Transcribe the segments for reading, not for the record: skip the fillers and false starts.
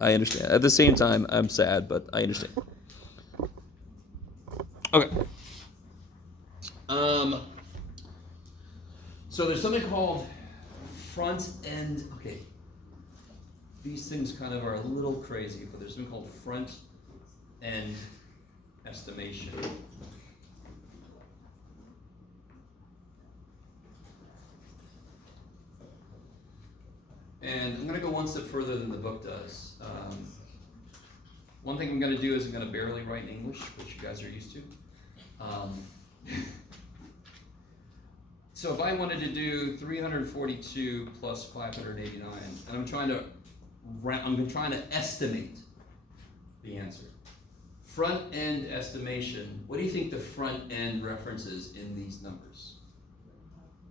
I understand. At the same time, I'm sad, but I understand. Okay. So there's something called front end. Okay. These things kind of are a little crazy, but there's something called front end estimation. And I'm going to go one step further than the book does. One thing I'm going to do is I'm going to barely write in English, which you guys are used to. So if I wanted to do 342 plus 589, and I'm trying to estimate the answer. Front end estimation. What do you think the front end references in these numbers?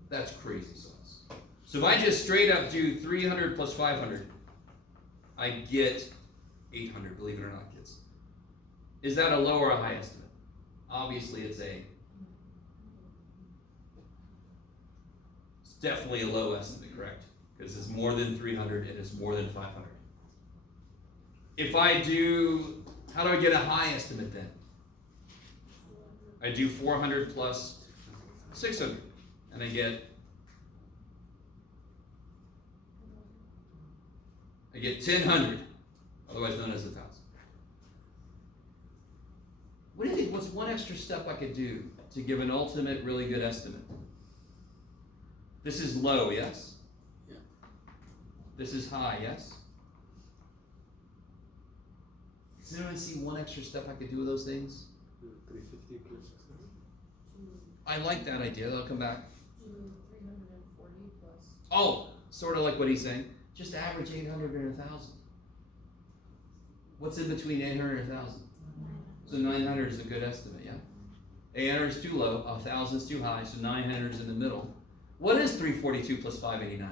That's crazy sauce. So if I just straight up do 300 plus 500, I get 800, believe it or not, kids. Is that a low or a high estimate? Obviously it's definitely a low estimate, correct? Because it's more than 300 and it's more than 500. If I do, how do I get a high estimate then? I do 400 plus 600, and I get 1,000, otherwise known as 1,000. What do you think? What's one extra step I could do to give an ultimate really good estimate? This is low, yes? Yeah. This is high, yes? Does anyone see one extra step I could do with those things? 350 plus 600. I like that idea. I'll come back. 340 plus. Oh, sort of like what he's saying. Just average 800 and 1,000. What's in between 800 and 1,000? So 900 is a good estimate, yeah? 800 is too low, 1,000 is too high, so 900 is in the middle. What is 342 plus 589?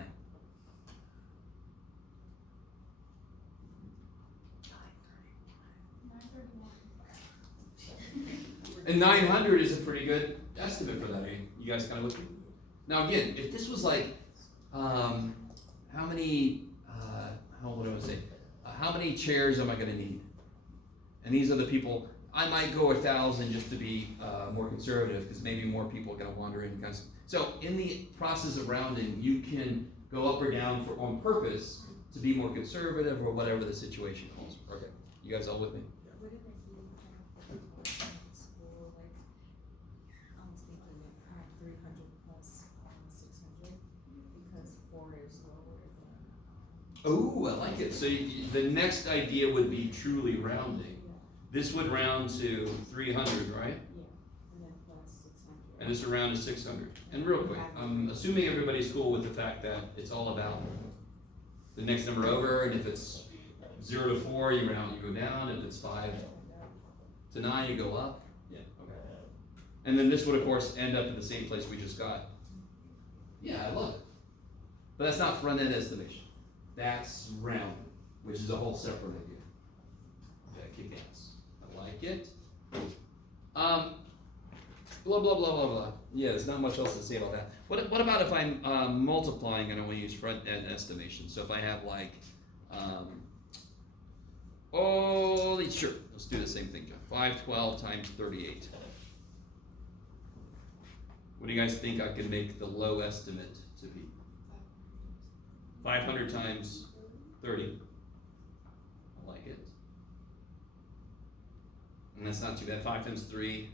931. And 900 is a pretty good estimate for that. You guys kind of with me? Now again, if this was like, how many, how many chairs am I going to need? And these are the people. I might go 1,000 just to be more conservative, because maybe more people are going to wander in. So in the process of rounding, you can go up or down on purpose to be more conservative or whatever the situation calls for. Okay, you guys all with me? What if I do school, like, I was thinking 300 plus 600, because 4 is lower than. Oh, I like it. So the next idea would be truly rounding. This would round to 300, right? Yeah, and then plus 600. And this would round to 600. And real quick, I'm assuming everybody's cool with the fact that it's all about the next number over, and if it's 0 to 4, you round, you go down. If it's 5 to 9, you go up. Yeah, okay. And then this would, of course, end up in the same place we just got. Yeah, I love it. But that's not front-end estimation. That's rounding, which is a whole separate idea. Yeah, kick ass. I like it. Blah, blah, blah, blah, blah. Yeah, there's not much else to say about that. What about if I'm multiplying and I want to use front-end estimation? So if I have like, sure, let's do the same thing, John. 512 times 38. What do you guys think I can make the low estimate to be? 500 times 30. I like it. And that's not too bad. 5 times 3.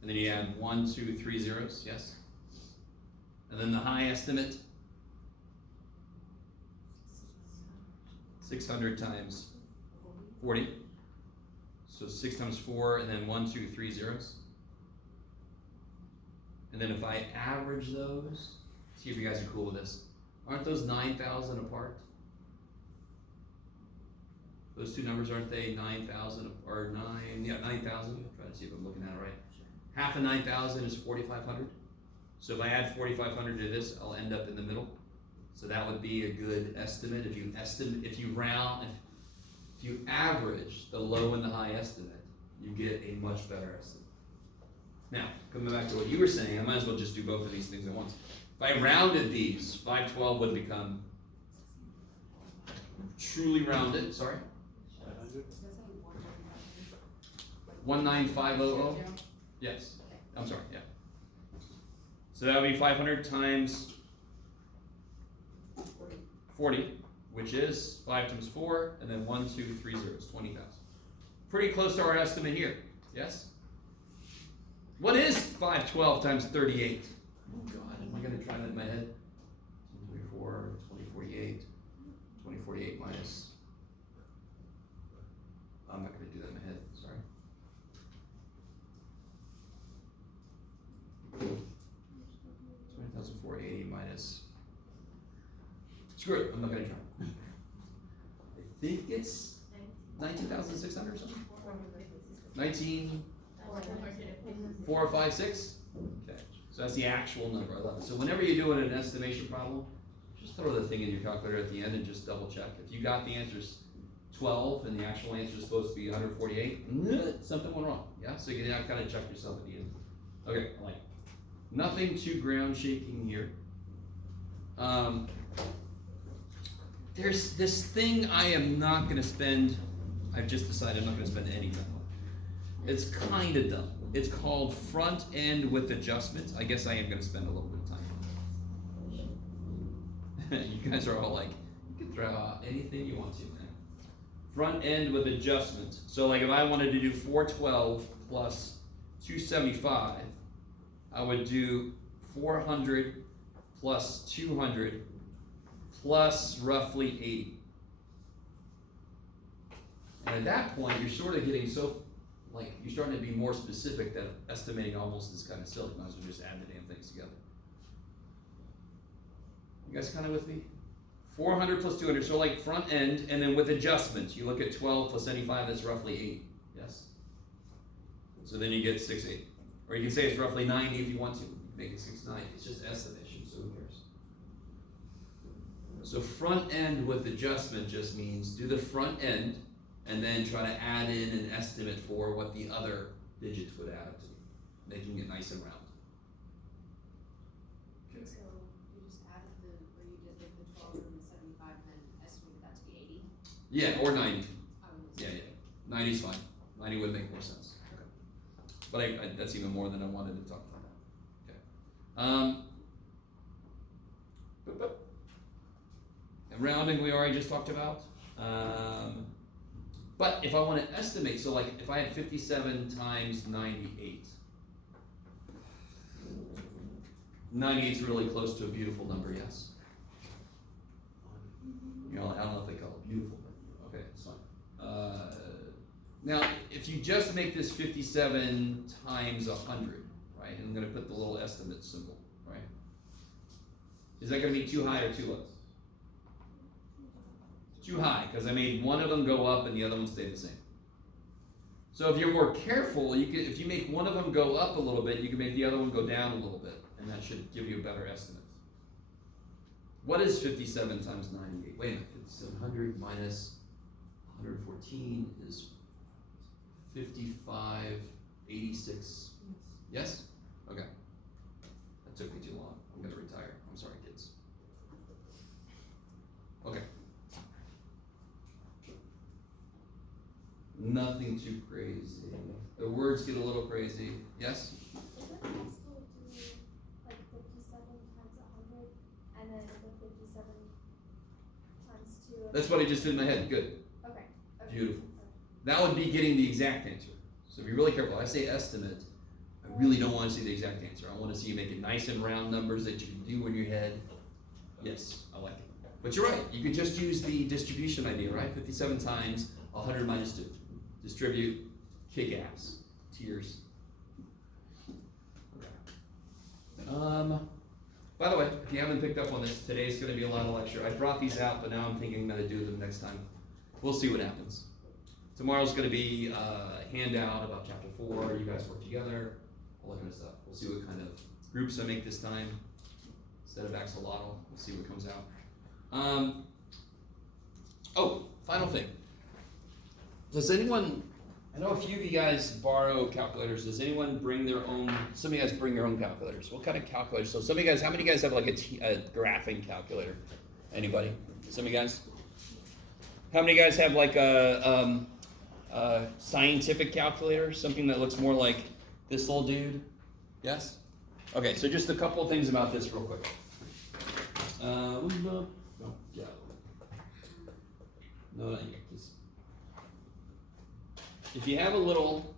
And then you add 1, 2, 3 zeros, yes? And then the high estimate, 600 times 40. So 6 times 4, and then 1, 2, 3 zeros. And then if I average those, see if you guys are cool with this. Aren't those 9,000 apart? Those two numbers, aren't they 9,000 or 9,000? Try to see if I'm looking at it right. Half of 9,000 is 4,500. So if I add 4,500 to this, I'll end up in the middle. So that would be a good estimate. If you average the low and the high estimate, you get a much better estimate. Now, coming back to what you were saying, I might as well just do both of these things at once. If I rounded these, 512 would become truly rounded, sorry, 500? 19500. Yes, I'm sorry, yeah. So that would be 500 times 40, which is 5 times 4, and then 1, 2, 3 zeros, 20,000. Pretty close to our estimate here, yes? What is 512 times 38? Oh God, am I going to try that in my head? 24, 2048, 2048 minus. I'm not going to do that in my head, sorry. 20,480 minus. Screw it, I'm not going to try. I think it's 19,600 or something? 19, 4056? Okay, so that's the actual number, I love it. So whenever you do an estimation problem, just throw the thing in your calculator at the end and just double check. If you got the answers 12 and the actual answer is supposed to be 148, something went wrong, yeah? So you can kind of check yourself at the end. Okay, I like it. Nothing too ground shaking here. There's this thing I am not gonna spend, I've just decided I'm not gonna spend any time on. It's kind of dumb. It's called front end with adjustments. I guess I am gonna spend a little bit of time on it. You guys are all like, you can throw out anything you want to, man. Front end with adjustments. So like if I wanted to do 412 plus 275, I would do 400 plus 200 plus roughly 80. And at that point, you're sort of getting so, like, you're starting to be more specific that estimating almost is kind of silly. Might as well just add the damn things together. You guys kind of with me? 400 plus 200, so like front end, and then with adjustments, you look at 12 plus 85, that's roughly 80, yes? So then you get 680. Or you can say it's roughly 90 if you want to. You can make it 690. It's just estimation, so who cares? So front end with adjustment just means do the front end and then try to add in an estimate for what the other digits would add up to, making it nice and round. Okay. So you just added where you did the 12 and the 75 and then estimated that to be 80? Yeah, or 90. I would Yeah, 90 is fine. 90 would make more sense. Okay. But that's even more than I wanted to talk about. Okay. And rounding we already just talked about. But if I want to estimate, so like if I had 57 times 98, 98 is really close to a beautiful number, yes? You know, I don't know if they call it beautiful, but okay, it's fine. Now, if you just make this 57 times 100, right, and I'm going to put the little estimate symbol, right? Is that going to be too high or too low? Too high, because I made one of them go up and the other one stayed the same. So if you're more careful, you can, if you make one of them go up a little bit, you can make the other one go down a little bit, and that should give you a better estimate. What is 57 times 98? Wait a minute, 700 minus 114 is 5586. Yes? Okay. That took me too long. I'm gonna retire. I'm sorry, kids. Okay. Nothing too crazy. The words get a little crazy. Yes? Is it possible to do like 57 times 100 and then the 57 times 2? That's what I just did in my head. Good. Okay. Beautiful. That would be getting the exact answer. So be really careful. I say estimate. I really don't want to see the exact answer. I want to see you make it nice and round numbers that you can do in your head. Yes, I like it. But you're right. You could just use the distribution idea, right? 57 times 100 minus 2. Distribute, kick ass, tears. By the way, if you haven't picked up on this, today's going to be a lot of lecture. I brought these out, but now I'm thinking I'm going to do them next time. We'll see what happens. Tomorrow's going to be a handout about chapter 4. You guys work together, all that kind of stuff. We'll see what kind of groups I make this time instead of axolotl. We'll see what comes out. Oh, final thing. Does anyone, I know a few of you guys borrow calculators. Does anyone bring their own, some of you guys bring your own calculators. What kind of calculators? So some of you guys, how many of you guys have like a graphing calculator? Anybody? Some of you guys? How many guys have like a scientific calculator? Something that looks more like this little dude? Yes? Okay, so just a couple of things about this real quick. No, yeah. No, not yet. Just, if you have a little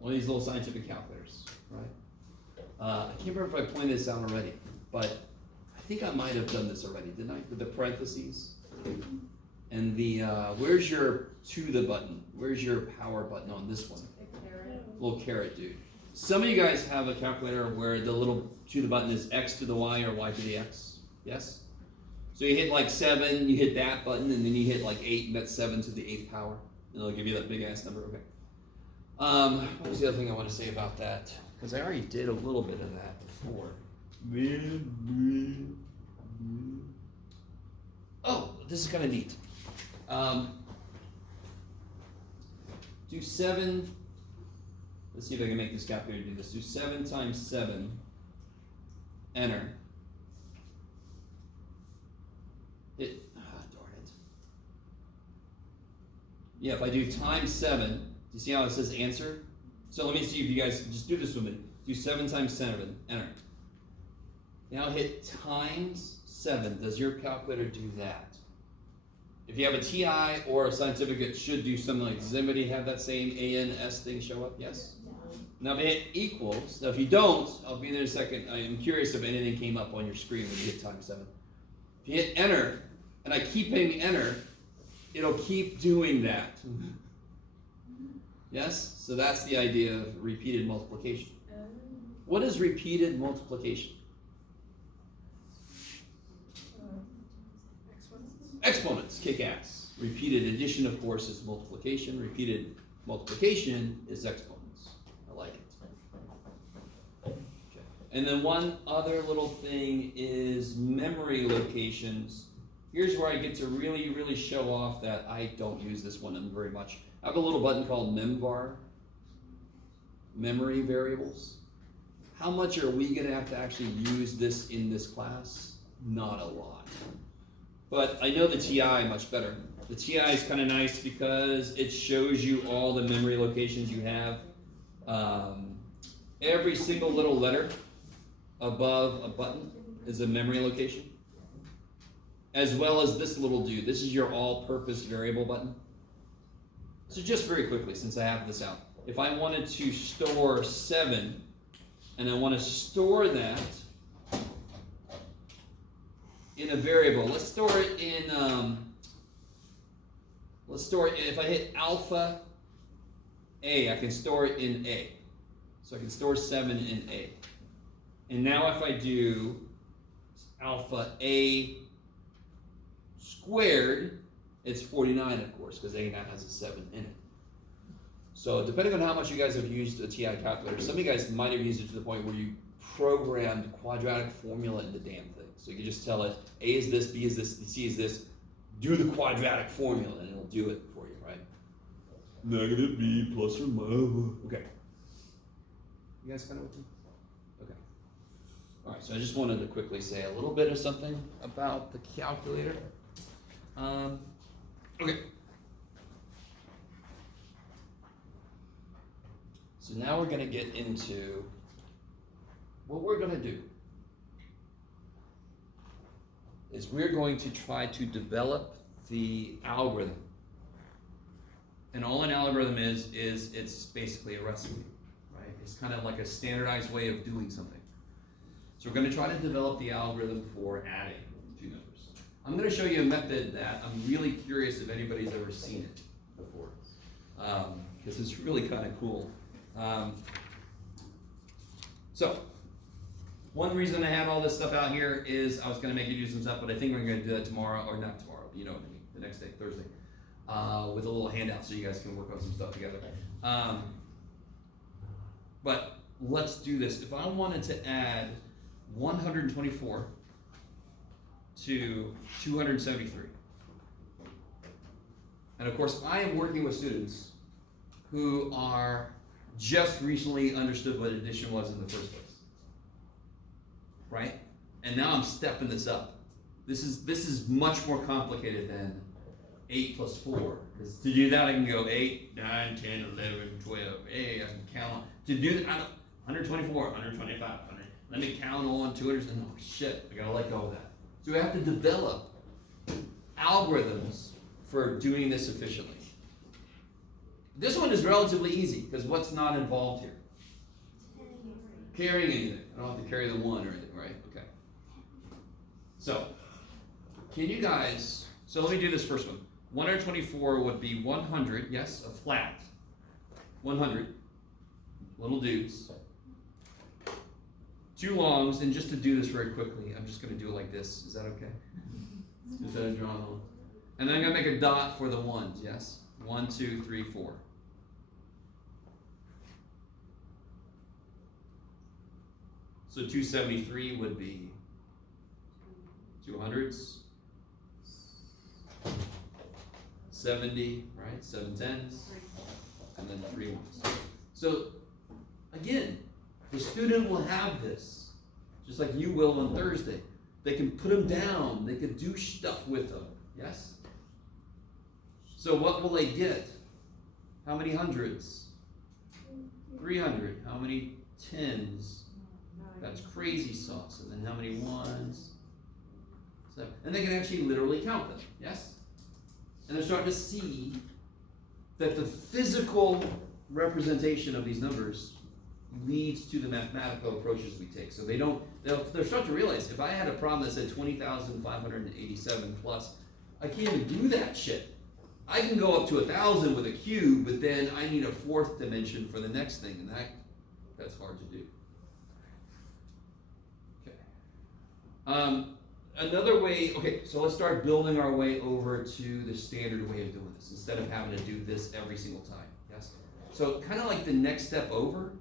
one of these little scientific calculators, right? I can't remember if I pointed this out already, but I think I might have done this already, didn't I? With the parentheses and the where's your to the button? Where's your power button on this one? Little caret dude. Some of you guys have a calculator where the little to the button is x to the y or y to the x. Yes? So you hit like 7, you hit that button, and then you hit like 8, and that's 7 to the 8th power. And it'll give you that big ass number. Okay. What was the other thing I want to say about that? Because I already did a little bit of that before. Oh, this is kind of neat. Do 7. Let's see if I can make this calculator do this. Do 7 times 7. Enter. Darn it. Yeah, if I do times 7, do you see how it says answer? So let me see if you guys just do this with me. Do 7 times 7. Enter. Now hit times 7. Does your calculator do that? If you have a TI or a scientific, it should do something like, does anybody have that same ANS thing show up? Yes? Now if it hit equals, now if you don't, I'll be there in a second. I am curious if anything came up on your screen when you hit times 7. If you hit enter, and I keep hitting enter, it'll keep doing that. Yes? So that's the idea of repeated multiplication. What is repeated multiplication? Exponents, kick ass. Repeated addition, of course, is multiplication. Repeated multiplication is exponents. I like it. Okay. And then one other little thing is memory locations. Here's where I get to really, really show off that I don't use this one very much. I have a little button called memvar, memory variables. How much are we going to have to actually use this in this class? Not a lot. But I know the TI much better. The TI is kind of nice because it shows you all the memory locations you have. Every single little letter above a button is a memory location, as well as this little dude. This is your all-purpose variable button. So just very quickly, since I have this out, if I wanted to store 7, and I want to store that in a variable, let's store it in, if I hit alpha A, I can store it in A. So I can store 7 in A. And now if I do alpha A squared, it's 49, of course, because A now has a 7 in it. So depending on how much you guys have used a TI calculator, some of you guys might have used it to the point where you programmed quadratic formula in the damn thing. So you can just tell it, A is this, B is this, C is this, do the quadratic formula, and it'll do it for you, right? Negative B plus or minus. Okay. You guys kind of with me? Okay. All right, so I just wanted to quickly say a little bit of something about the calculator. Okay. So now we're going to get into what we're going to do. Is we're going to try to develop the algorithm. And all an algorithm is it's basically a recipe, right? It's kind of like a standardized way of doing something. So we're going to try to develop the algorithm for adding two numbers. I'm going to show you a method that I'm really curious if anybody's ever seen it before, because it's really kind of cool. So, one reason I have all this stuff out here is I was going to make you do some stuff, but I think we're going to do that tomorrow, or not tomorrow, you know what I mean, the next day, Thursday, with a little handout so you guys can work on some stuff together. But let's do this. If I wanted to add 124 to 273, and of course I am working with students who are just recently understood what addition was in the first place. right? And now I'm stepping this up. This is much more complicated than 8 plus 4. 'Cause to do that, I can go 8, 9, 10, 11, 12. Hey, I can count. To do that, 124, 125, 100. Let me count on 200. And oh shit, I gotta let go of that. So we have to develop algorithms for doing this efficiently. This one is relatively easy because what's not involved here? Carrying anything. I don't have to carry the 1 or anything, right? Okay. So, can you guys, so let me do this first one. 124 would be 100, yes, a flat. 100 little dudes. 2 longs, and just to do this very quickly, I'm just going to do it like this. Is that okay? Instead of drawing a little. And then I'm going to make a dot for the ones, yes? 1, 2, 3, 4. So 273 would be 200s, 70, right? 7 10s, and then 3 ones. So again, the student will have this, just like you will on Thursday. They can put them down. They can do stuff with them. Yes? So what will they get? How many hundreds? 300. How many tens? That's crazy sauce. And then how many ones? 7. And they can actually literally count them. Yes? And they're starting to see that the physical representation of these numbers leads to the mathematical approaches we take. So they're starting to realize, if I had a problem that said 20,587 plus, I can't even do that shit. I can go up to 1,000 with a cube, but then I need a 4th dimension for the next thing, and that's hard to do. Okay. Another way, okay, so let's start building our way over to the standard way of doing this, instead of having to do this every single time, yes? So kind of like the next step over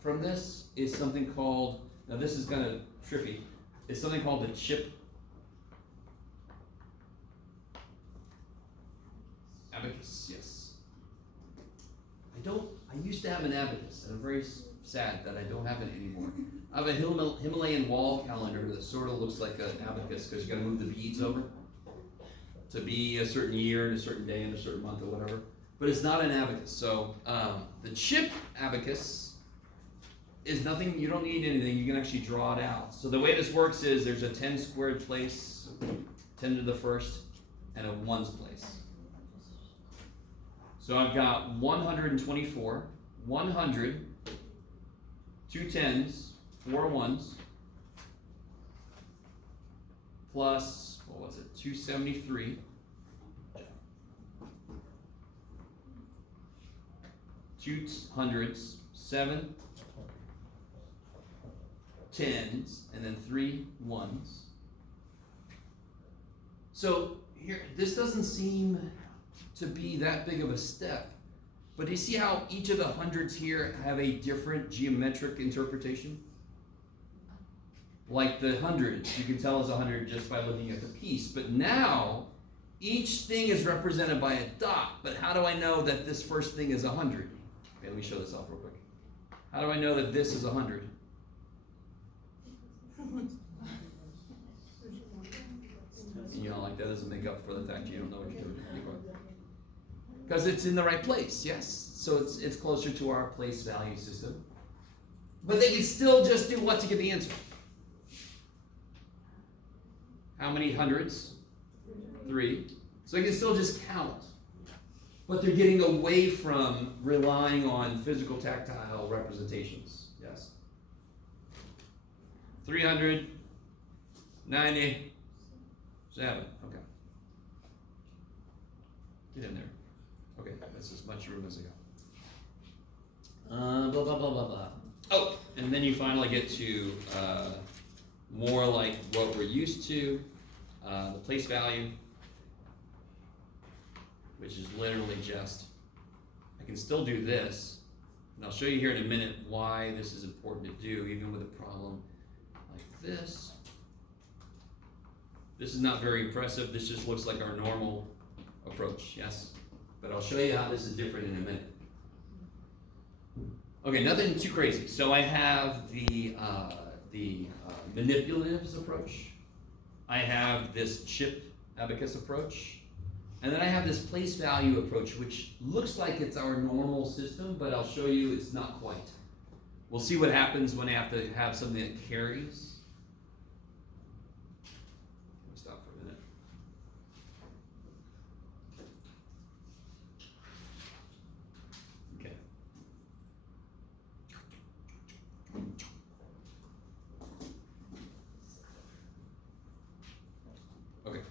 from this is something called, now this is kind of tricky, it's something called the chip abacus, yes. I used to have an abacus, and I'm very sad that I don't have it anymore. I have a Himalayan wall calendar that sort of looks like an abacus because you got to move the beads over to be a certain year and a certain day and a certain month or whatever. But it's not an abacus. So the chip abacus is nothing, you don't need anything, you can actually draw it out. So the way this works is there's a 10 squared place, 10 to the first, and a ones place. So I've got 124, 100, 2 tens, 4 ones, plus, what was it, 273, 2 hundreds, 7 tens, and then 3 ones. So here, this doesn't seem to be that big of a step. But do you see how each of the hundreds here have a different geometric interpretation? Like the 100, you can tell is 100 just by looking at the piece. But now, each thing is represented by a dot. But how do I know that this first thing is 100? Okay, let me show this off real quick. How do I know that this is 100? You know, like that doesn't make up for the fact you don't know what you're doing. Because it's in the right place, yes. So it's closer to our place value system. But they can still just do what to get the answer? How many hundreds? 3. So they can still just count. But they're getting away from relying on physical tactile representations, yes. 397. Okay. Get in there. Okay, that's as much room as I got. Blah, blah, blah, blah, blah. Oh, and then you finally get to more like what we're used to, the place value, which is literally just, I can still do this, and I'll show you here in a minute why this is important to do, even with a problem like this. This is not very impressive, this just looks like our normal approach, yes? But I'll show you how this is different in a minute. Okay, nothing too crazy. So I have the the manipulatives approach. I have this chip abacus approach. And then I have this place value approach, which looks like it's our normal system, but I'll show you it's not quite. We'll see what happens when I have to have something that carries. Let me stop for a minute. Okay. Okay.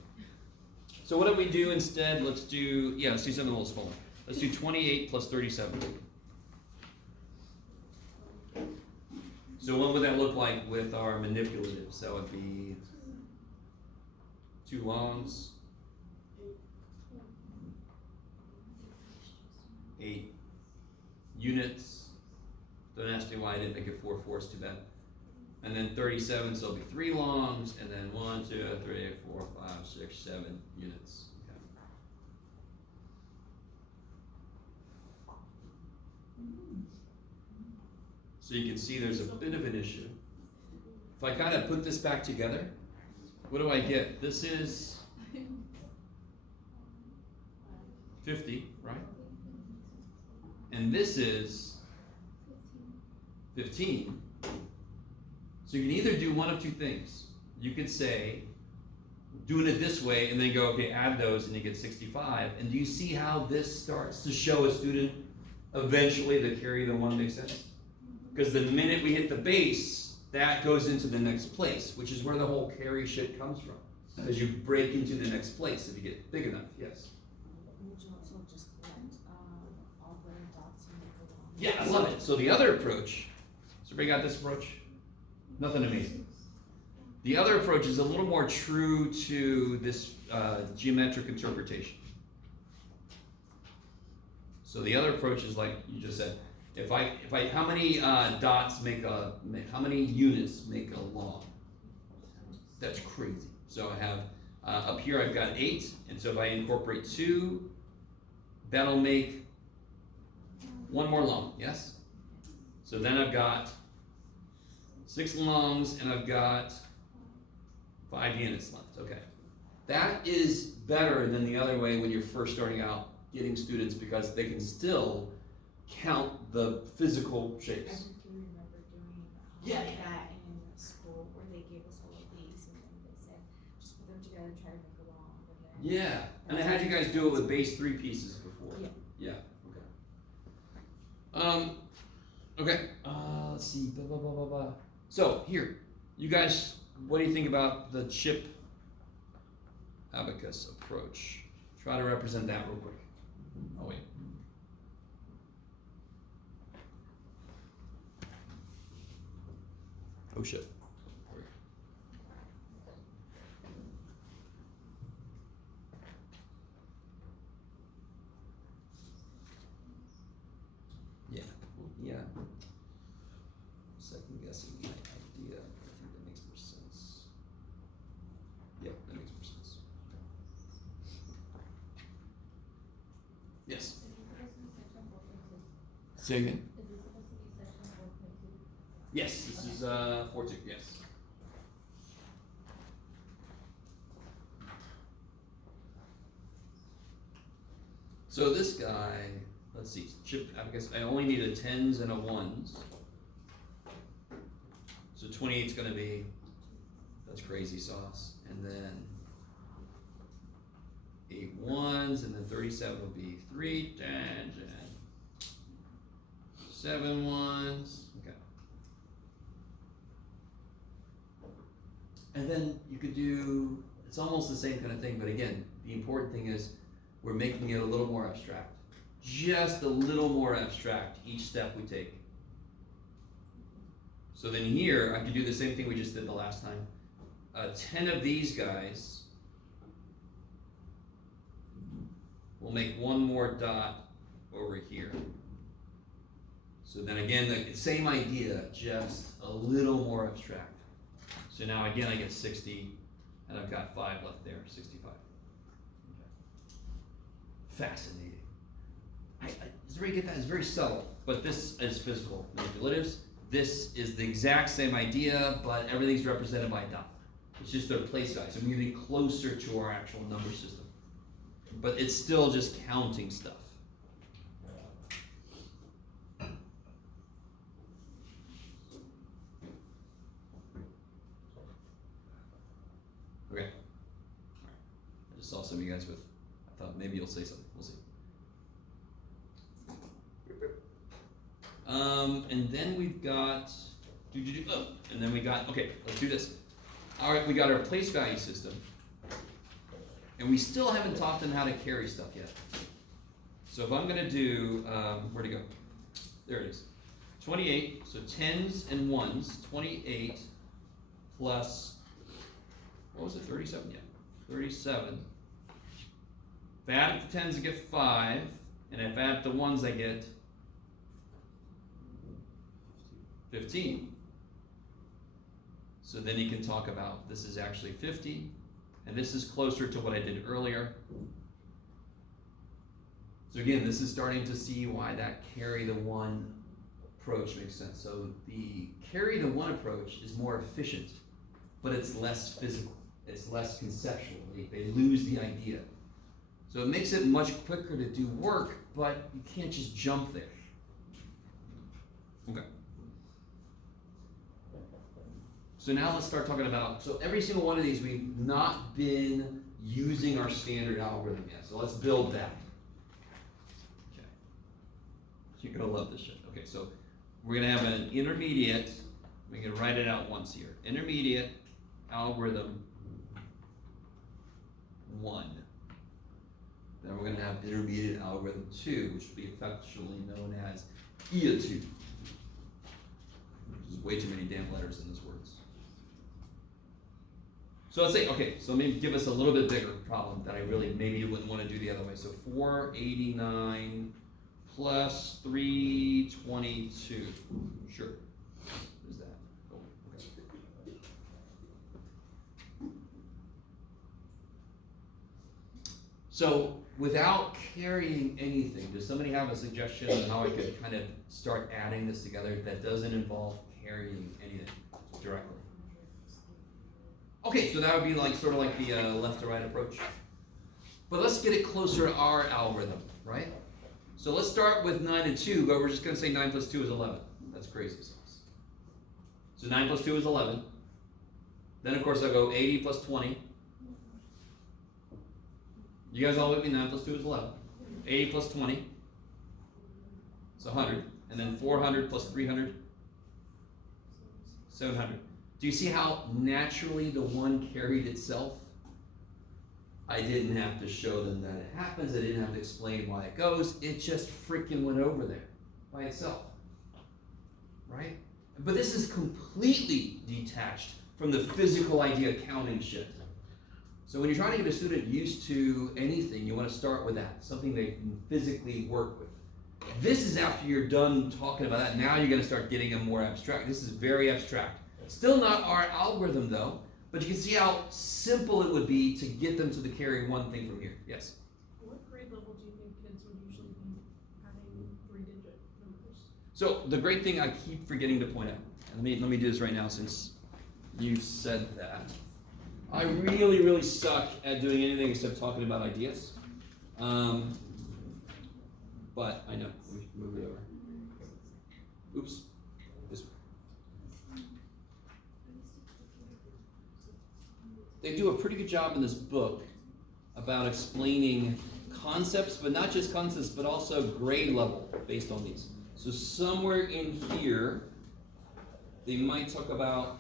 So what do we do instead? Let's do something a little smaller. Let's do 28 plus 37. So what would that look like with our manipulatives? That would be 2 longs, 8 units. Don't ask me why I didn't make it 4 fours, too bad. And then 37, so it'll be 3 longs, and then 1, 2, 3, 4, 5, 6, 7 units. Okay. So you can see there's a bit of an issue. If I kind of put this back together, what do I get? This is 50, right? And this is 15. So you can either do one of two things. You could say, doing it this way, and then go, okay, add those, and you get 65. And do you see how this starts to show a student eventually the carry the one makes sense? Because the minute we hit the base, that goes into the next place, which is where the whole carry shit comes from. As you break into the next place if you get big enough, yes. Would you also just collect all the dots and make a long? Yeah, I love it. So the other approach, so everybody got this approach? Nothing amazing. The other approach is a little more true to this geometric interpretation. So the other approach is like you just said, if I how many dots how many units make a long? That's crazy. So I have, up here I've got 8, and so if I incorporate 2, that'll make 1 more long, yes? So then I've got 6 longs, and I've got 5 units left, okay. That is better than the other way when you're first starting out getting students, because they can still count the physical I shapes. briefly remember doing Yeah. that in school where they gave us all of these and then they said, just put them together, try to make a long, and then. Yeah, and I had you guys do it with base 3 pieces before. Yeah. Okay. Okay, let's see, blah, blah, blah, blah, blah. So, here, you guys, what do you think about the chip abacus approach? Try to represent that real quick. Oh, wait. Oh, shit. Yeah. Second guessing my idea. I think that makes more sense. Yep, that makes more sense. Yes. Say again. Is this supposed to be section 4.2? Yes, this is 4-2, yes. So this guy, let's see, chip, I guess I only need a 10s and a 1s. So 28's gonna be, that's crazy sauce. And then 8 1s, and then 37 will be 3 10s and 7 1s. Okay. And then you could do, it's almost the same kind of thing, but again, the important thing is we're making it a little more abstract. Just a little more abstract each step we take. So then here, I could do the same thing we just did the last time. 10 of these guys will make 1 more dot over here. So then again, the same idea, just a little more abstract. So now again, I get 60, and I've got 5 left there, 65. Fascinating. Does everybody get that? It's very subtle, but this is physical manipulatives. this is the exact same idea, but everything's represented by a dot. It's just their place value, so we're getting closer to our actual number system. But it's still just counting stuff. Okay. Alright. I just saw some of you guys with, I thought maybe you'll say something. We'll see. And then we've got, and then we got, okay, let's do this. All right, we got our place value system. And we still haven't taught them how to carry stuff yet. So if I'm gonna do, where'd it go? There it is. 28, so tens and ones, 28 plus, what was it, 37? Yeah, 37. If I add up the tens, I get 5, and if I add up the ones, I get 15. So then you can talk about this is actually 50, and this is closer to what I did earlier. So again, this is starting to see why that carry the one approach makes sense. So the carry the one approach is more efficient, but it's less physical. It's less conceptual. They lose the idea. So it makes it much quicker to do work, but you can't just jump there. Okay. So now let's start talking about, so every single one of these we've not been using our standard algorithm yet. So let's build that. Okay. You're gonna love this shit. Okay, so we're gonna have an intermediate, we can write it out once here. Intermediate algorithm 1. Then we're gonna have intermediate algorithm 2, which will be affectionately known as IA2. Which is way too many damn letters in this words. So let's say, okay, so let me give us a little bit bigger problem that I really maybe wouldn't want to do the other way. So 489 plus 322. Sure. What is that? Oh, okay. So without carrying anything, does somebody have a suggestion on how I could kind of start adding this together that doesn't involve carrying anything directly? Okay, so that would be like sort of like the left to right approach. But let's get it closer to our algorithm, right? So let's start with 9 and 2, but we're just going to say 9 plus 2 is 11. That's crazy sauce. So 9 plus 2 is 11. Then, of course, I'll go 80 plus 20. You guys all with me? 9 plus 2 is 11. 80 plus 20. It's 100. And then 400 plus 300. 700. Do you see how naturally the 1 carried itself? I didn't have to show them that it happens. I didn't have to explain why it goes. It just freaking went over there by itself. Right? But this is completely detached from the physical idea of counting shit. So when you're trying to get a student used to anything, you want to start with that, something they can physically work with. This is after you're done talking about that. Now you're going to start getting them more abstract. This is very abstract. Still not our algorithm though, but you can see how simple it would be to get them to the carry one thing from here. Yes? What grade level do you think kids would usually be adding 3-digit numbers? So the great thing I keep forgetting to point out, and let me do this right now since you said that. I really, really suck at doing anything except talking about ideas. But I know. Let me move it over. Oops. This way. They do a pretty good job in this book about explaining concepts, but not just concepts, but also grade level based on these. So somewhere in here, they might talk about,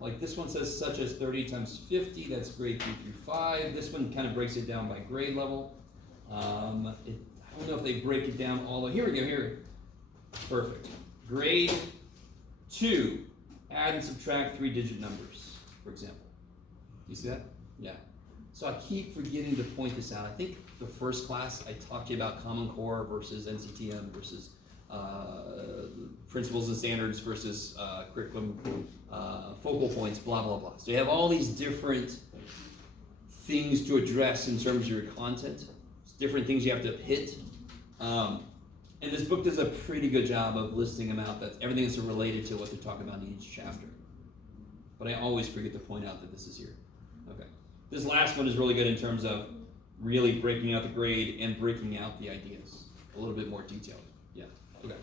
like this one says such as 30 times 50, that's grade 3 through 5. This one kind of breaks it down by grade level. I don't know if they break it down all the way. Here we go, here. Perfect. Grade 2. Add and subtract 3-digit numbers, for example. You see that? Yeah. So I keep forgetting to point this out. I think the first class I talked to you about Common Core versus NCTM versus principles and standards versus curriculum, focal points, blah, blah, blah. So you have all these different things to address in terms of your content. It's different things you have to hit. And this book does a pretty good job of listing them out, that everything is related to what they're talking about in each chapter. But I always forget to point out that this is here. Okay. This last one is really good in terms of really breaking out the grade and breaking out the ideas. A little bit more detailed. Yeah. Okay.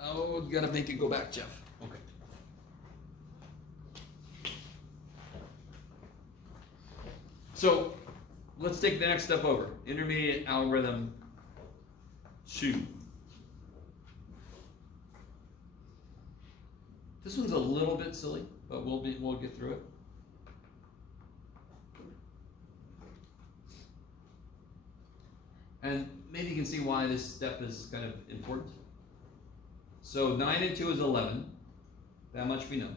Oh, you gotta make it go back, Jeff. Okay. So, let's take the next step over. Intermediate algorithm 2. This one's a little bit silly, but we'll get through it. And maybe you can see why this step is kind of important. So 9 and 2 is 11. That much we know.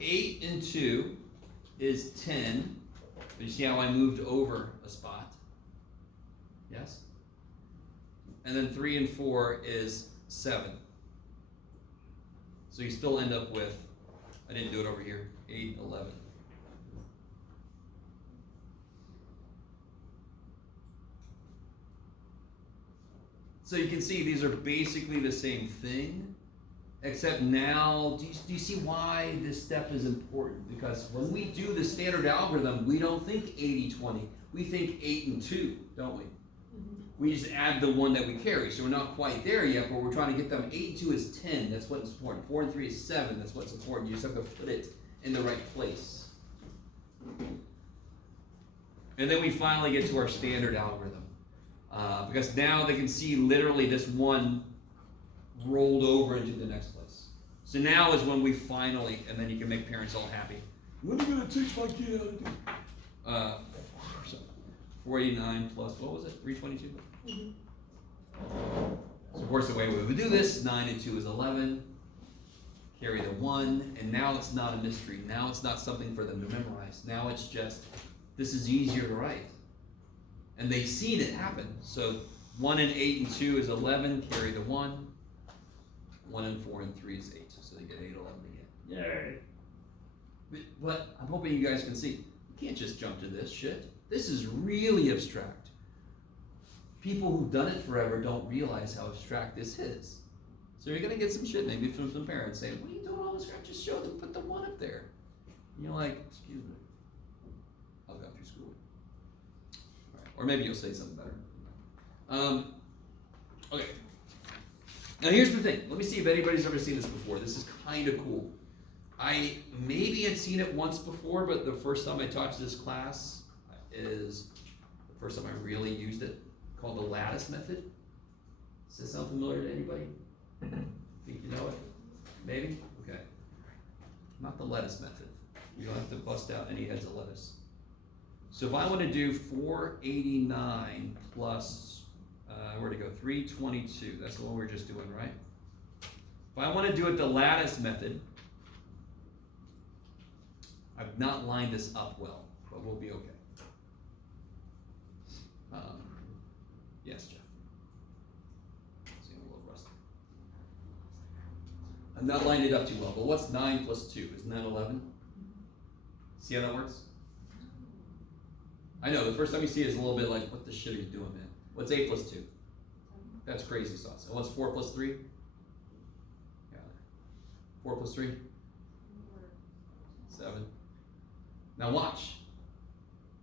8 and 2 is 10. But you see how I moved over a spot? Yes? And then 3 and 4 is 7. So you still end up with, I didn't do it over here, 8, 11. So you can see these are basically the same thing, except now, do you see why this step is important? Because when we do the standard algorithm, we don't think 80-20. We think 8 and 2, don't we? We just add the one that we carry. So we're not quite there yet, but we're trying to get them. 8 and 2 is 10, that's what's important. 4 and 3 is 7, that's what's important. You just have to put it in the right place. And then we finally get to our standard algorithm. Because now they can see literally this one rolled over into the next place. So now is when we finally, and then you can make parents all happy. When are you going to teach my kid how to do? 49 plus, what was it? 322? So of course the way we would do this, 9 and 2 is 11. Carry the 1, and now it's not a mystery. Now it's not something for them to memorize. Now it's just, this is easier to write. And they've seen it happen. So 1 and 8 and 2 is 11, carry the 1. 1 and 4 and 3 is 8. So they get 8, 11 again. Yay! But I'm hoping you guys can see, you can't just jump to this shit. This is really abstract. People who've done it forever don't realize how abstract this is. So you're gonna get some shit maybe from some parents saying, what are you doing all this crap? Just show them, put the 1 up there. And you're like, excuse me. I've gone through school. Or maybe you'll say something better. Okay. Now here's the thing. Let me see if anybody's ever seen this before. This is kind of cool. I maybe had seen it once before, but the first time I taught to this class is the first time I really used it, called the lattice method. Does this sound familiar to anybody? Think you know it? Maybe? Okay. Not the lettuce method. You don't have to bust out any heads of lettuce. So if I want to do 489 plus, where'd it go? 322. That's the one we were just doing, right? If I want to do it the lattice method, I've not lined this up well, but we'll be okay. Yes, Jeff. Seeing a little rusty. I've not lined it up too well, but what's 9 plus 2? Isn't that 11? See how that works? I know, the first time you see it is a little bit like, what the shit are you doing, man? What's 8 plus 2? That's crazy sauce. And what's 4 plus 3? Yeah. 4 plus 3? 7. Now watch.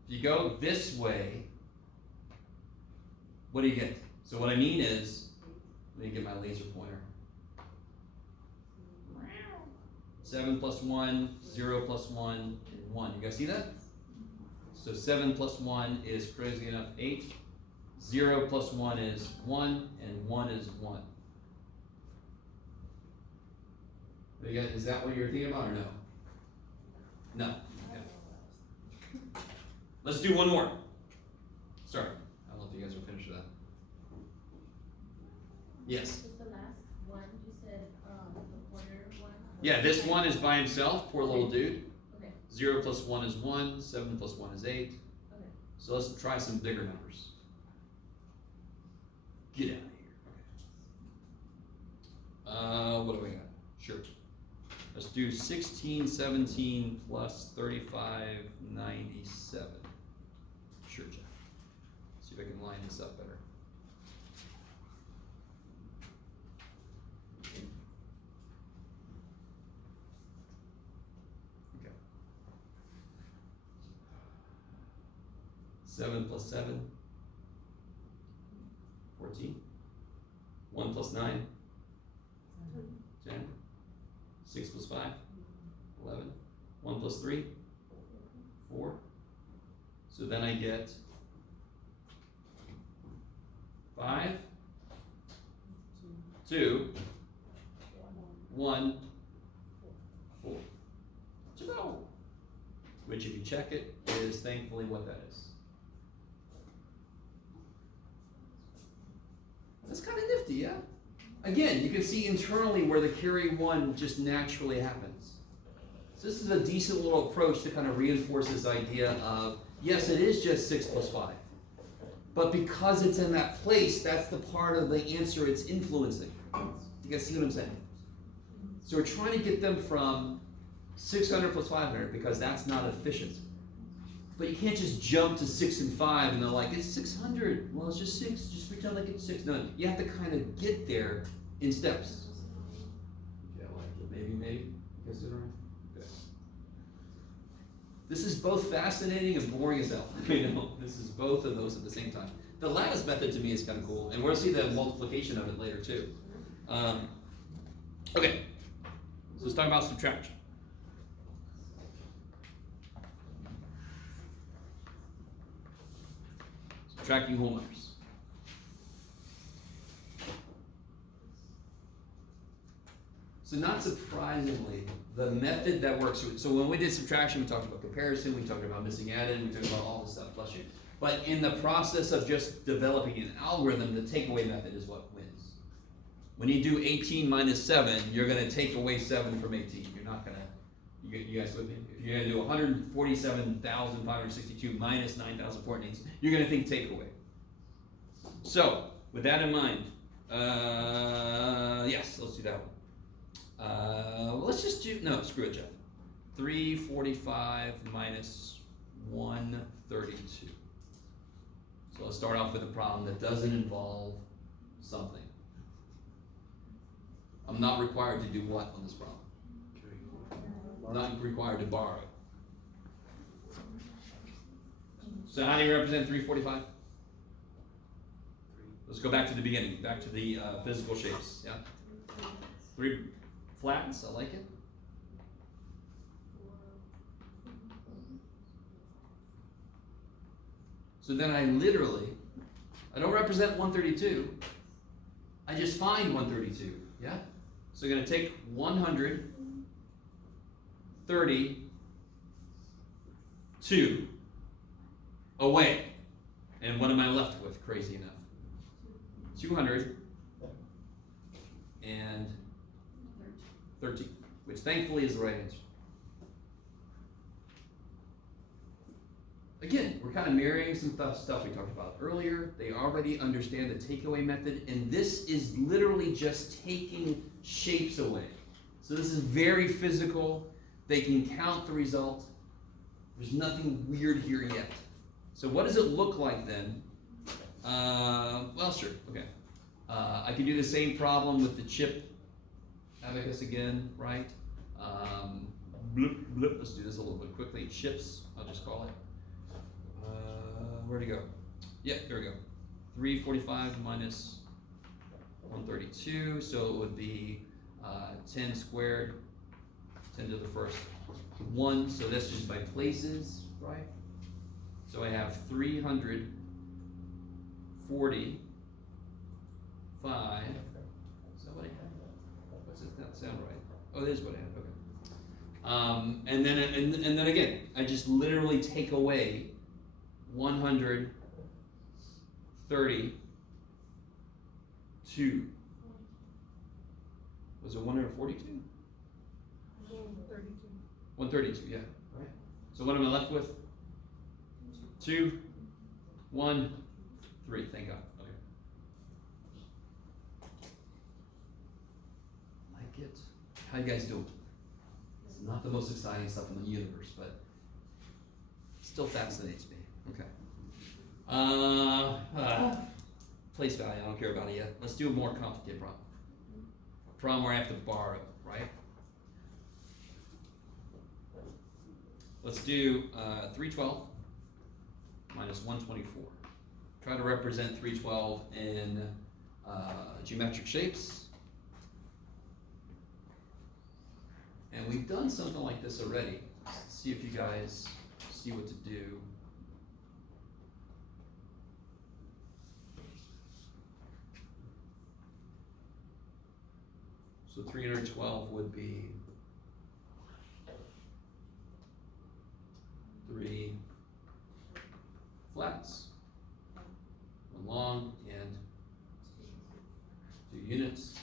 If you go this way, what do you get? So what I mean is, let me get my laser pointer. 7 plus 1, 0 plus 1, and 1. You guys see that? So 7 plus 1 is, crazy enough, 8. 0 plus 1 is 1, and 1 is 1. Is that what you're thinking about or no? No. Okay. Let's do one more. Sorry. I don't know if you guys are finished with that. Yes? Just the last one, you said, the quarter one? Yeah, this one is by himself, poor little dude. Okay. 0 plus 1 is 1, 7 plus 1 is 8. Okay. So let's try some bigger numbers. Get out of here. Okay. What do we got? Sure. Let's do 1617 plus 3597. Sure, Jeff. See if I can line this up better. Okay. 7 plus 7, 14. 1 plus 9, 10. 6 plus 5, 11. 1 plus 3, 4. So then I get 5, 2, 1, 4. Jabal. Which, if you check it, is thankfully what that is. That's kind of nifty, yeah? Again, you can see internally where the carry 1 just naturally happens. So this is a decent little approach to kind of reinforce this idea of, yes, it is just 6 plus 5. But because it's in that place, that's the part of the answer it's influencing. You guys see what I'm saying? So we're trying to get them from 600 plus 500 because that's not efficient. But you can't just jump to 6 and 5 and they're like, it's 600. Well, it's just 6. Just pretend like it's 6. No, you have to kind of get there in steps. Yeah, like maybe. You guys doing all right? Good. This is both fascinating and boring as hell. You know, this is both of those at the same time. The lattice method to me is kind of cool, and we'll see the multiplication of it later too. Okay, so let's talk about subtraction. Subtracting whole numbers. So not surprisingly, the method that works, so when we did subtraction, we talked about comparison, we talked about missing added, we talked about all this stuff, bless you. But in the process of just developing an algorithm, the takeaway method is what wins. When you do 18 minus 7, you're going to take away 7 from 18. You're not going to, you guys with me? If you're going to do 147,562 minus 9,408, you're going to think takeaway. So, with that in mind, yes, let's do that one. Let's just do, no, screw it, Jeff. 345 minus 132. So let's start off with a problem that doesn't involve something. I'm not required to do what on this problem? I'm not required to borrow. So how do you represent 345? Let's go back to the beginning, back to the physical shapes, yeah? 3 flats, I like it. So then I don't represent 132, I just find 132, yeah? So I'm going to take 132 away. And what am I left with, crazy enough? 200 and 13, which thankfully is the right answer. Again, we're kind of mirroring some stuff we talked about earlier. They already understand the takeaway method, and this is literally just taking shapes away. So this is very physical. They can count the result. There's nothing weird here yet. So what does it look like then? Well, sure, okay. I can do the same problem with the chip abacus again, right? Let's do this a little bit quickly. Chips, I'll just call it. Where'd it go? Yeah, here we go. 345 minus 132, so it would be 10 squared, 10 to the first 1, so that's just by places, right? So I have 345, is that what I have? What's it not sound right? Oh, it is what I have, okay. And then again, I just literally take away 132. Was it 142? 132, yeah. Right. So what am I left with? 2, 1, 3. Thank God. Okay. Like it. How you guys doing? not the most exciting stuff in the universe, but still fascinates me. Okay. Place value, I don't care about it yet. Let's do a more complicated problem. A problem where I have to borrow, right? Let's do 312 minus 124. Try to represent 312 in geometric shapes. And we've done something like this already. Let's see if you guys see what to do. So 312 would be 3 flats, 1 long and 2 units.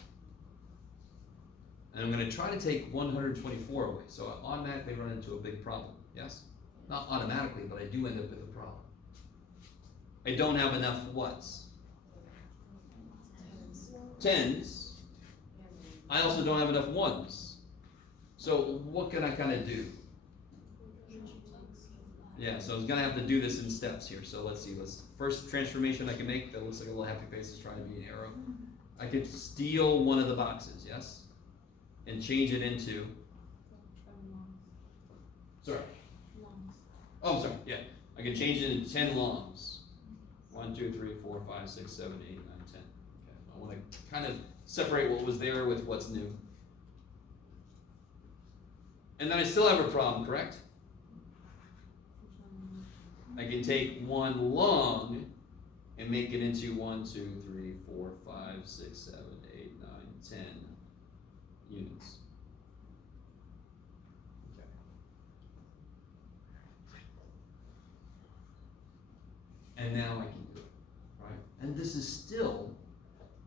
And I'm going to try to take 124 away. So I automatically run into a big problem, yes? Not automatically, but I do end up with a problem. I don't have enough whats? Tens. I also don't have enough ones. So what can I kind of do? Yeah, so I was gonna have to do this in steps here. So let's see. First transformation I can make that looks like a little happy face is trying to be an arrow. I could steal one of the boxes, yes, and change it into. Sorry. Oh, I'm sorry. Yeah, I can change it into 10 longs. 1, 2, 3, 4, 5, 6, 7, 8, 9, 10. Okay. I want to kind of separate what was there with what's new. And then I still have a problem, correct? I can take 1 long and make it into 1, 2, 3, 4, 5, 6, 7, 8, 9, 10 units. Okay. And now I can do it, right? And this is still,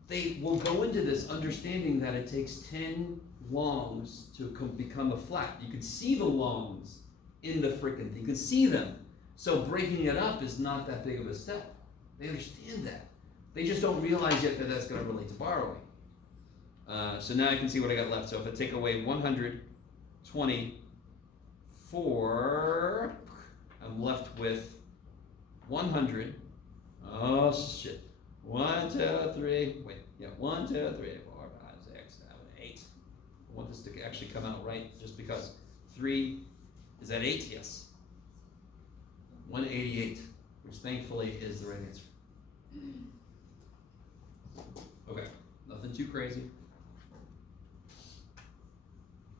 they will go into this understanding that it takes 10 longs to become a flat. You can see the longs in the frickin' thing. You can see them. So breaking it up is not that big of a step. They understand that. They just don't realize yet that that's going to relate to borrowing. So now I can see what I got left. So if I take away 124, I'm left with 100. Oh shit. 1, 2, 3. Wait. Yeah. 1, 2, 3, 4, 5, 6, 7, 8. I want this to actually come out right, just because 3 is that 8? Yes. 188, which thankfully is the right answer. Okay, nothing too crazy.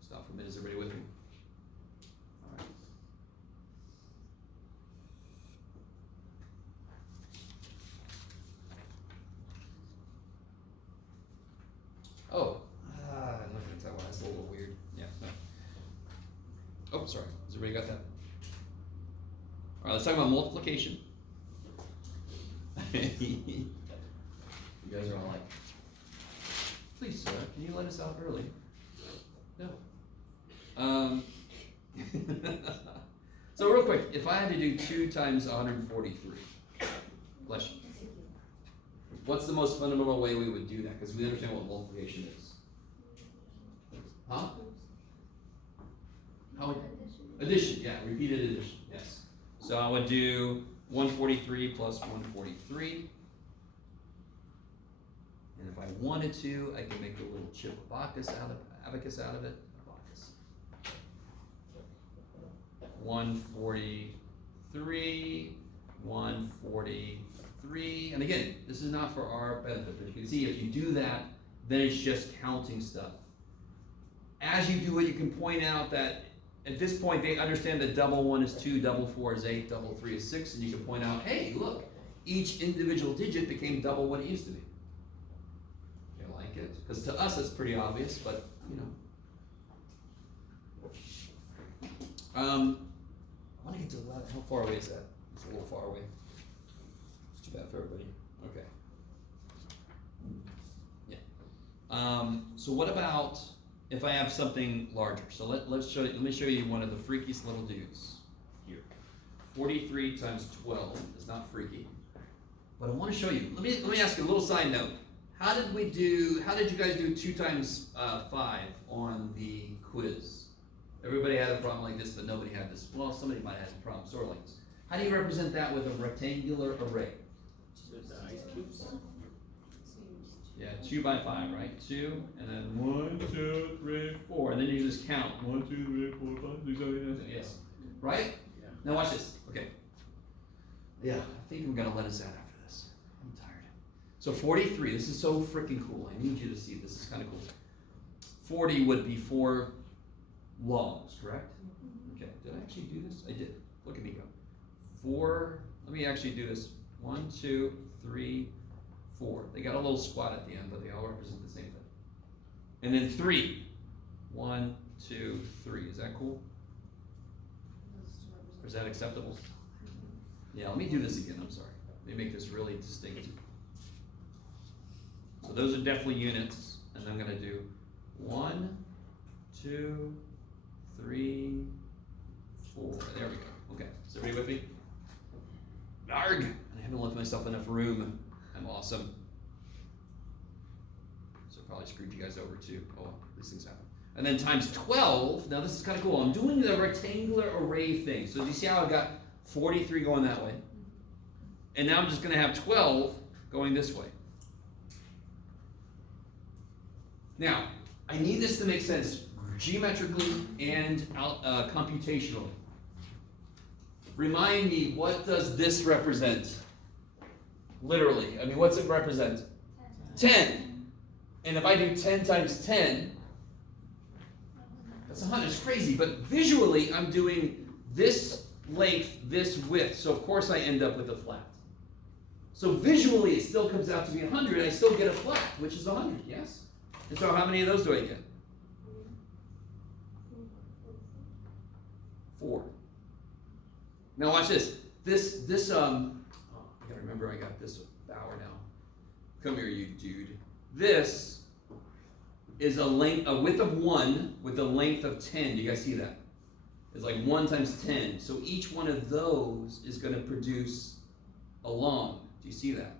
Stop for a minute. Is everybody with me? All right. Oh, I'm not gonna tell why that's a little weird. Yeah. No. Oh, sorry. Has everybody got that? All right, let's talk about multiplication. You guys are all like, please, sir, can you let us out early? No. So real quick, if I had to do 2 times 143, bless you. What's the most fundamental way we would do that? Because we understand what multiplication is. Huh? How? Addition, yeah, repeated addition, yes. So I would do 143 plus 143. And if I wanted to, I could make a little chip abacus out of it. Abacus. 143, 143. And again, this is not for our benefit, but you can see if you do that, then it's just counting stuff. As you do it, you can point out that at this point, they understand that double 1 is 2, double 4 is 8, double 3 is 6, and you can point out, hey, look, each individual digit became double what it used to be. You like it? Because to us, it's pretty obvious, but, you know. I want to get to the left. How far away is that? It's a little far away. It's too bad for everybody. Okay. Yeah. So what about if I have something larger? So let me show you one of the freakiest little dudes here. 43 times 12 is not freaky, but I want to show you. Let me ask you a little side note. How did you guys do 2 times 5 on the quiz? Everybody had a problem like this, but nobody had this. Well, somebody might have had a problem sort of like this. How do you represent that with a rectangular array? With the ice cubes. Yeah, 2 by 5, right? 2, and then 1, 2, 3, 4, and then you just count 1, 2, 3, 4, 5, 6, 7, 8, 9, 10. Yes, right? Yeah. Now watch this. Okay. Yeah, I think we're gonna let us out after this. I'm tired. So 43. This is so freaking cool. I need you to see this. Is kind of cool. 40 would be 4 longs, correct? Okay. Did I actually do this? I did. Look at me go. 4. Let me actually do this. 1, 2, 3, 4. They got a little squat at the end, but they all represent the same thing. And then 3. 1, 2, 3. Is that cool? Or is that acceptable? Yeah, let me do this again. I'm sorry. Let me make this really distinct. So those are definitely units, and I'm gonna do 1, 2, 3, 4. There we go. Okay, is everybody with me? Arg! And I haven't left myself enough room. I'm awesome. So I probably screwed you guys over too. Oh, well, these things happen. And then times 12. Now this is kind of cool. I'm doing the rectangular array thing. So do you see how I got 43 going that way? And now I'm just going to have 12 going this way. Now, I need this to make sense geometrically and computationally. Remind me, what does this represent? Literally, I mean, what's it represent? 10. And if I do 10 times 10, that's 100. It's crazy, but visually, I'm doing this length, this width, so of course I end up with a flat. So visually, it still comes out to be 100. I still get a flat, which is 100, yes? And so how many of those do I get? 4. Now watch this. I gotta remember I got this Bauer now. Come here, you dude. This is a width of 1 with a length of 10. Do you guys see that? It's like 1 times 10. So each one of those is gonna produce a long. Do you see that?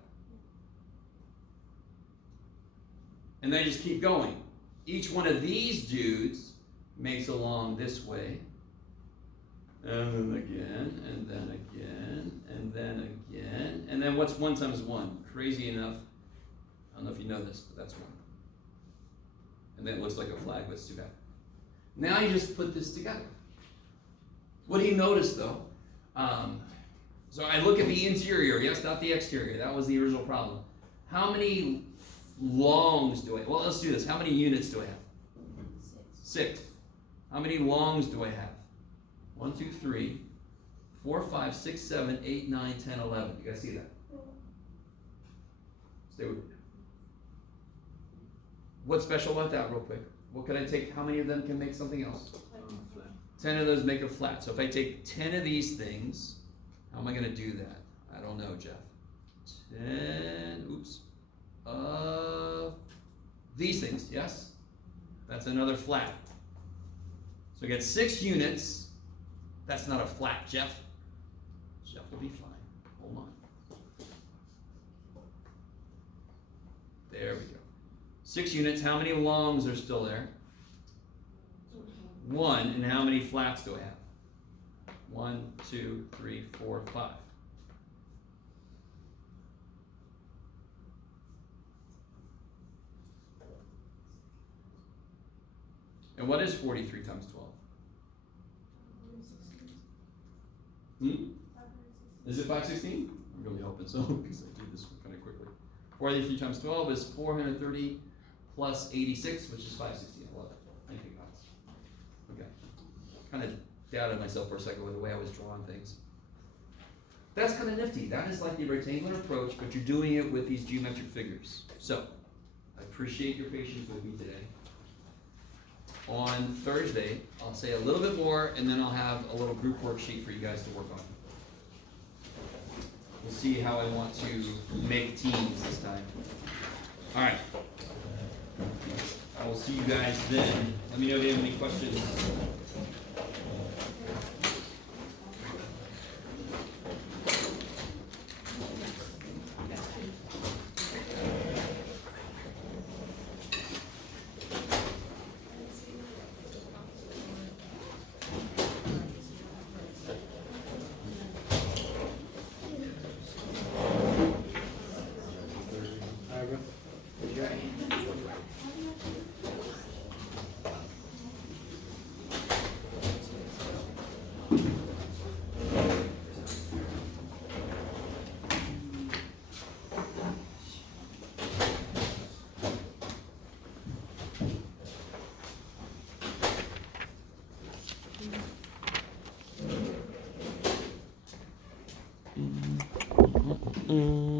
And then just keep going. Each one of these dudes makes a long this way. And then again, and then again, and then again. And then what's 1 times 1? Crazy enough. I don't know if you know this, but that's 1. And then it looks like a flag, but it's too bad. Now you just put this together. What do you notice though? So I look at the interior, yes, not the exterior. That was the original problem. How many longs do I have? Well, let's do this. How many units do I have? 6. How many longs do I have? 1, 2, 3, 4, 5, 6, 7, 8, 9, 10, 11. You guys see that? Stay with me. What's special about that, real quick? What can I take? How many of them can make something else? Flat. 10 of those make a flat. So if I take 10 of these things, how am I going to do that? I don't know, Jeff. 10, oops. These things, yes? That's another flat. So I get 6 units. That's not a flat, Jeff. Jeff will be fine. Hold on. There we go. 6 units. How many longs are still there? 1. And how many flats do I have? 1, 2, 3, 4, 5. And what is 43 times 12? Is it 516? I'm really hoping so, because I do this kind of quickly. 43 times 12 is 430 plus 86, which is 516. I love it. Thank you, guys. Okay. Kind of doubted myself for a second with the way I was drawing things. That's kind of nifty. That is like the rectangular approach, but you're doing it with these geometric figures. So, I appreciate your patience with me today. On Thursday, I'll say a little bit more, and then I'll have a little group worksheet for you guys to work on. We'll see how I want to make teams this time. All right. I will see you guys then. Let me know if you have any questions. Mm,